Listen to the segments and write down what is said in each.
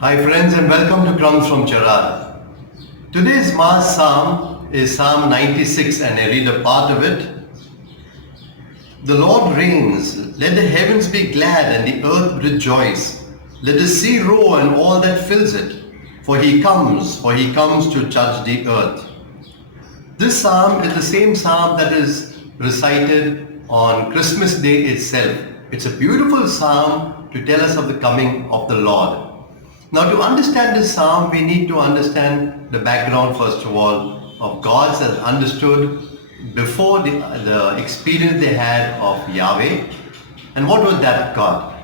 Hi friends and welcome to Crumbz from Gerard. Today's Mass Psalm is Psalm 96 and I read a part of it. The Lord reigns, let the heavens be glad and the earth rejoice. Let the sea roar and all that fills it. For he comes to judge the earth. This psalm is the same psalm that is recited on Christmas Day itself. It's a beautiful psalm to tell us of the coming of the Lord. Now, to understand this psalm, we need to understand the background, first of all, of gods as understood before the experience they had of Yahweh. And what was that God?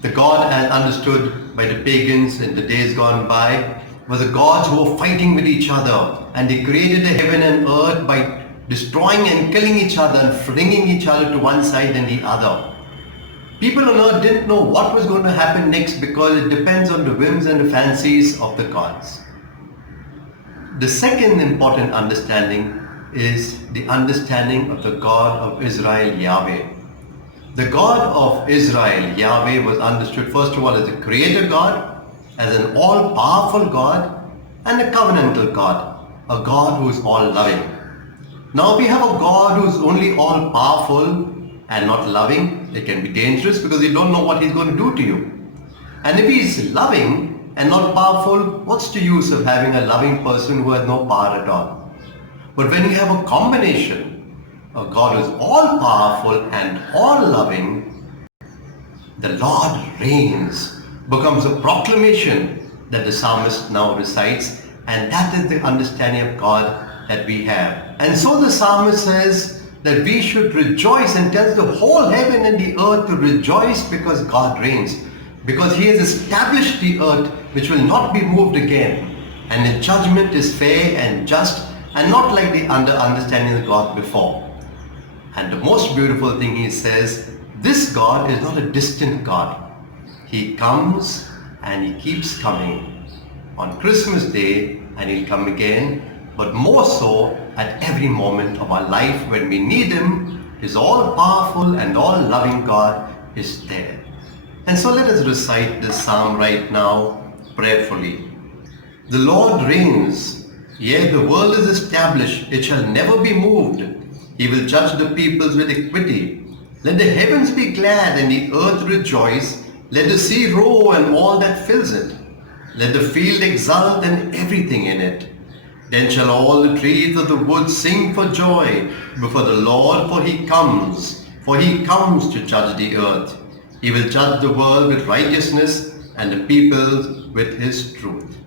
The God as understood by the pagans in the days gone by was the gods who were fighting with each other, and they created the heaven and earth by destroying and killing each other and flinging each other to one side and the other. People on earth didn't know what was going to happen next because it depends on the whims and the fancies of the gods. The second important understanding is the understanding of the God of Israel, Yahweh. The God of Israel, Yahweh, was understood first of all as a creator God, as an all-powerful God, and a covenantal God, a God who is all-loving. Now we have a God who is only all-powerful and not loving. It can be dangerous because you don't know what he's going to do to you. And if he's loving and not powerful, what's the use of having a loving person who has no power at all? But when you have a combination of God who is all powerful and all loving, the Lord reigns becomes a proclamation that the psalmist now recites, and that is the understanding of God that we have. And so the psalmist says that we should rejoice and tells the whole heaven and the earth to rejoice because God reigns, because he has established the earth which will not be moved again, and his judgment is fair and just and not like the understanding of God before. And the most beautiful thing he says, this God is not a distant God. He comes and he keeps coming on Christmas Day, and he'll come again, but more so at every moment of our life when we need him. His all-powerful and all-loving God is there. And so let us recite this psalm right now prayerfully. The Lord reigns, yea, the world is established, it shall never be moved. He will judge the peoples with equity. Let the heavens be glad and the earth rejoice. Let the sea roar and all that fills it. Let the field exult and everything in it. Then shall all the trees of the wood sing for joy before the Lord, for he comes to judge the earth. He will judge the world with righteousness and the peoples with his truth.